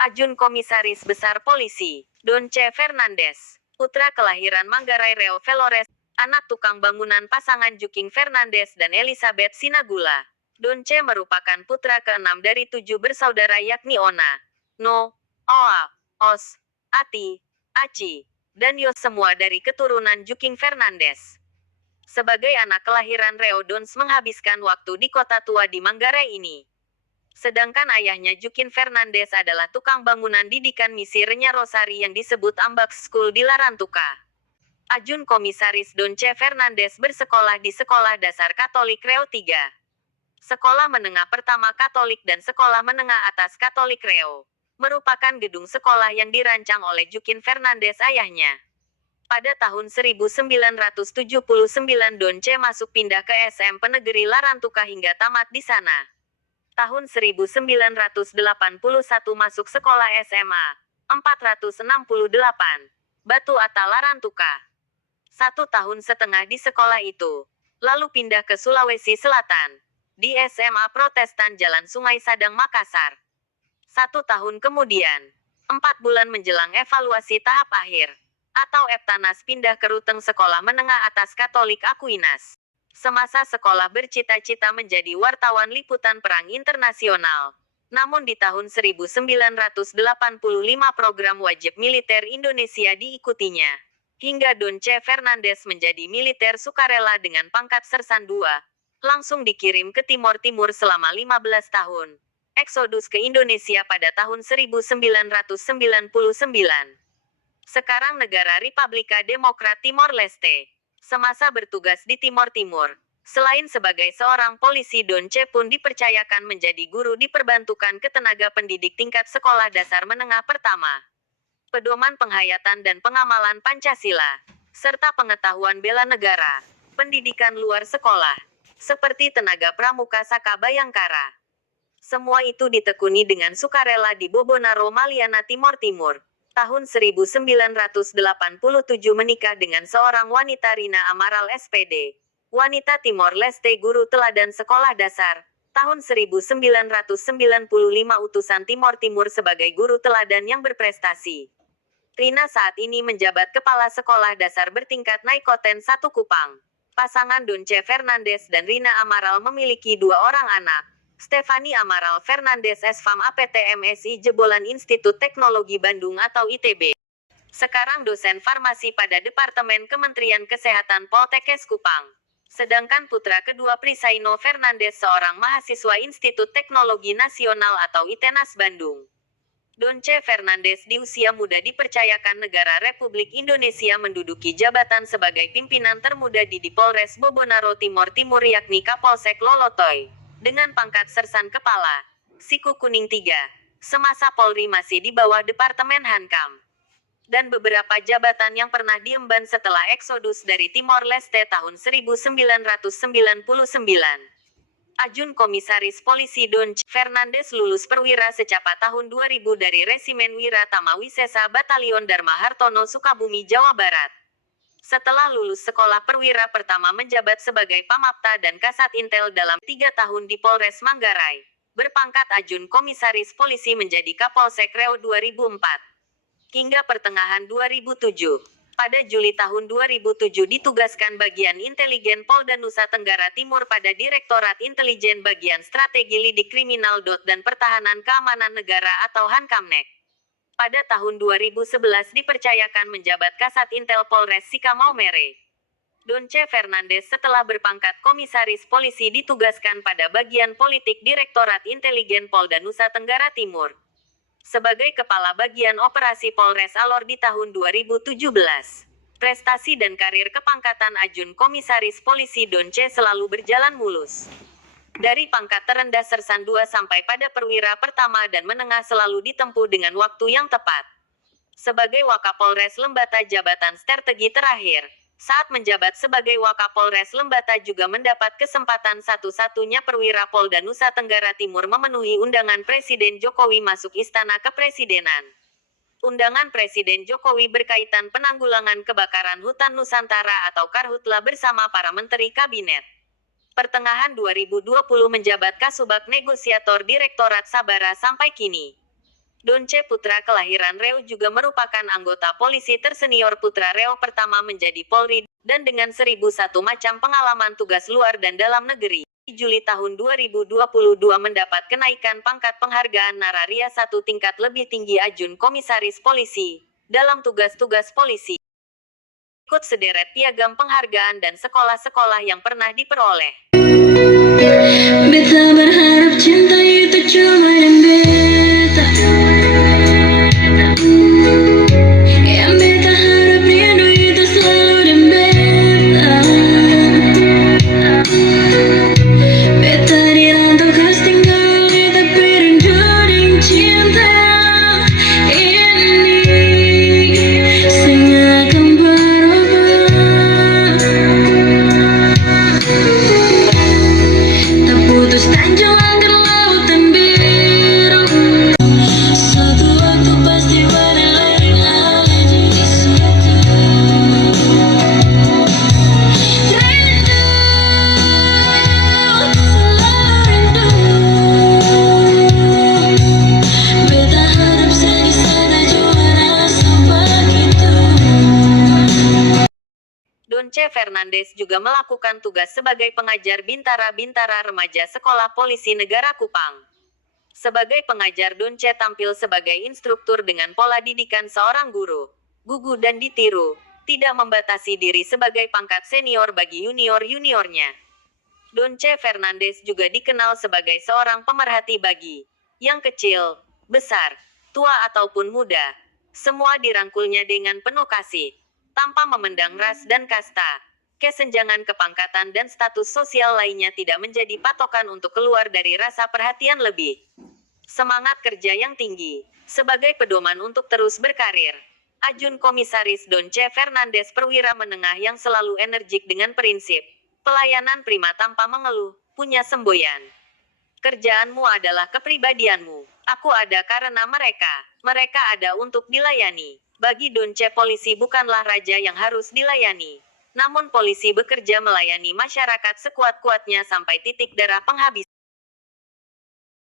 Ajun Komisaris Besar Polisi, Donce Fernandes, putra kelahiran Manggarai Reo Velores, anak tukang bangunan pasangan Juking Fernandes dan Elizabeth Sinagula. Donce merupakan putra keenam dari 7 bersaudara yakni Ona, No, Oa, Os, Ati, Aci, dan Yos, semua dari keturunan Juking Fernandes. Sebagai anak kelahiran Reo, Dons menghabiskan waktu di kota tua di Manggarai ini. Sedangkan ayahnya Jukin Fernandes adalah tukang bangunan didikan misi Renya Rosari yang disebut Ambak School di Larantuka. Ajun Komisaris Donce Fernandes bersekolah di Sekolah Dasar Katolik Reo 3, Sekolah Menengah Pertama Katolik dan Sekolah Menengah Atas Katolik Reo. Merupakan gedung sekolah yang dirancang oleh Jukin Fernandes ayahnya. Pada tahun 1979 Donce masuk pindah ke SMP Negeri Larantuka hingga tamat di sana. Tahun 1981 masuk sekolah SMA 468, Batu Ata Larantuka. 1 tahun setengah di sekolah itu. Lalu pindah ke Sulawesi Selatan, di SMA Protestan Jalan Sungai Sadang Makassar. 1 tahun kemudian, 4 bulan menjelang evaluasi tahap akhir, atau Eptanas, pindah ke Ruteng Sekolah Menengah Atas Katolik Aquinas. Semasa sekolah bercita-cita menjadi wartawan liputan perang internasional. Namun di tahun 1985 program wajib militer Indonesia diikutinya. Hingga Donce Fernandes menjadi militer sukarela dengan pangkat Sersan II. Langsung dikirim ke Timor Timur selama 15 tahun. Eksodus ke Indonesia pada tahun 1999. Sekarang negara Republika Demokrat Timor Leste. Semasa bertugas di Timor Timur, selain sebagai seorang polisi, Donce pun dipercayakan menjadi guru di perbantukan ketenaga pendidik tingkat sekolah dasar menengah pertama. Pedoman penghayatan dan pengamalan Pancasila, serta pengetahuan bela negara, pendidikan luar sekolah, seperti tenaga pramuka Saka Bayangkara. Semua itu ditekuni dengan sukarela di Bobonaro, Maliana, Timor Timur. Tahun 1987 menikah dengan seorang wanita, Rina Amaral SPD. Wanita Timor Leste, guru teladan sekolah dasar. Tahun 1995 utusan Timor Timur sebagai guru teladan yang berprestasi. Rina saat ini menjabat Kepala Sekolah Dasar Bertingkat Naikoten 1 Kupang. Pasangan Donce Fernandes dan Rina Amaral memiliki 2 orang anak. Stefani Amaral Fernandes SFAM APTMSI jebolan Institut Teknologi Bandung atau ITB. Sekarang dosen farmasi pada Departemen Kementerian Kesehatan Poltekkes Kupang. Sedangkan putra kedua Prisaino Fernandes seorang mahasiswa Institut Teknologi Nasional atau ITENAS Bandung. Donce Fernandes di usia muda dipercayakan negara Republik Indonesia menduduki jabatan sebagai pimpinan termuda di Polres Bobonaro Timor Timur yakni Kapolsek Lolotoy. Dengan pangkat Sersan Kepala, Siku Kuning 3, semasa Polri masih di bawah Departemen Hankam. Dan beberapa jabatan yang pernah diemban setelah eksodus dari Timor Leste tahun 1999. Ajun Komisaris Polisi Donce Fernandes lulus perwira secapa tahun 2000 dari Resimen Wira Tama Wisesa Batalion Dharma Hartono Sukabumi, Jawa Barat. Setelah lulus sekolah perwira pertama menjabat sebagai Pamapta dan Kasat Intel dalam 3 tahun di Polres Manggarai. Berpangkat Ajun Komisaris Polisi menjadi Kapolsek Reo 2004. Hingga pertengahan 2007. Pada Juli tahun 2007 ditugaskan Bagian Intelijen Polda Nusa Tenggara Timur pada Direktorat Intelijen Bagian Strategi Lidik Kriminal dan Pertahanan Keamanan Negara atau Hankamnek. Pada tahun 2011 dipercayakan menjabat Kasat Intel Polres Sika Maumere. Donce Fernandes setelah berpangkat Komisaris Polisi ditugaskan pada Bagian Politik Direktorat Intelijen Polda Nusa Tenggara Timur. Sebagai Kepala Bagian Operasi Polres Alor di tahun 2017. Prestasi dan karir kepangkatan Ajun Komisaris Polisi Donce selalu berjalan mulus. Dari pangkat terendah Sersan II sampai pada perwira pertama dan menengah selalu ditempuh dengan waktu yang tepat. Sebagai Wakapolres Lembata jabatan strategi terakhir, saat menjabat sebagai Wakapolres Lembata juga mendapat kesempatan satu-satunya perwira Polda Nusa Tenggara Timur memenuhi undangan Presiden Jokowi masuk Istana Kepresidenan. Undangan Presiden Jokowi berkaitan penanggulangan kebakaran hutan Nusantara atau Karhutla bersama para menteri kabinet. Pertengahan 2020 menjabat Kasubag Negosiator Direktorat Sabara sampai kini. Donce putra kelahiran Riau juga merupakan anggota polisi tersenior putra Riau pertama menjadi Polri, dan dengan 1001 macam pengalaman tugas luar dan dalam negeri. Di Juli tahun 2022 mendapat kenaikan pangkat penghargaan Nararia 1 tingkat lebih tinggi Ajun Komisaris Polisi, dalam tugas-tugas polisi. Ikut sederet piagam penghargaan dan sekolah-sekolah yang pernah diperoleh. Beta berharap cinta itu cuma yang beta. Yang beta harap rindu itu selalu dan beta. Beta dirantau kas tinggal di tepi rindu cinta ini sengakan berubah. Tak putus tanjung angker lautan biru. Suatu waktu pasti ada lagi di situ. Rindu, selalu rindu. Beta harap sekali sana juara begitu. Donce Fernandes juga melakukan tugas sebagai pengajar Bintara-Bintara Remaja Sekolah Polisi Negara Kupang. Sebagai pengajar, Donce tampil sebagai instruktur dengan pola didikan seorang guru. Gugu dan ditiru, tidak membatasi diri sebagai pangkat senior bagi junior-juniornya. Donce Fernandes juga dikenal sebagai seorang pemerhati bagi yang kecil, besar, tua ataupun muda. Semua dirangkulnya dengan penuh kasih, tanpa memandang ras dan kasta. Kesenjangan kepangkatan dan status sosial lainnya tidak menjadi patokan untuk keluar dari rasa perhatian lebih. Semangat kerja yang tinggi, sebagai pedoman untuk terus berkarir. Ajun Komisaris Donce Fernandes perwira menengah yang selalu energik dengan prinsip pelayanan prima tanpa mengeluh, punya semboyan. Kerjaanmu adalah kepribadianmu. Aku ada karena mereka. Mereka ada untuk dilayani. Bagi Donce, polisi bukanlah raja yang harus dilayani. Namun polisi bekerja melayani masyarakat sekuat-kuatnya sampai titik darah penghabisan.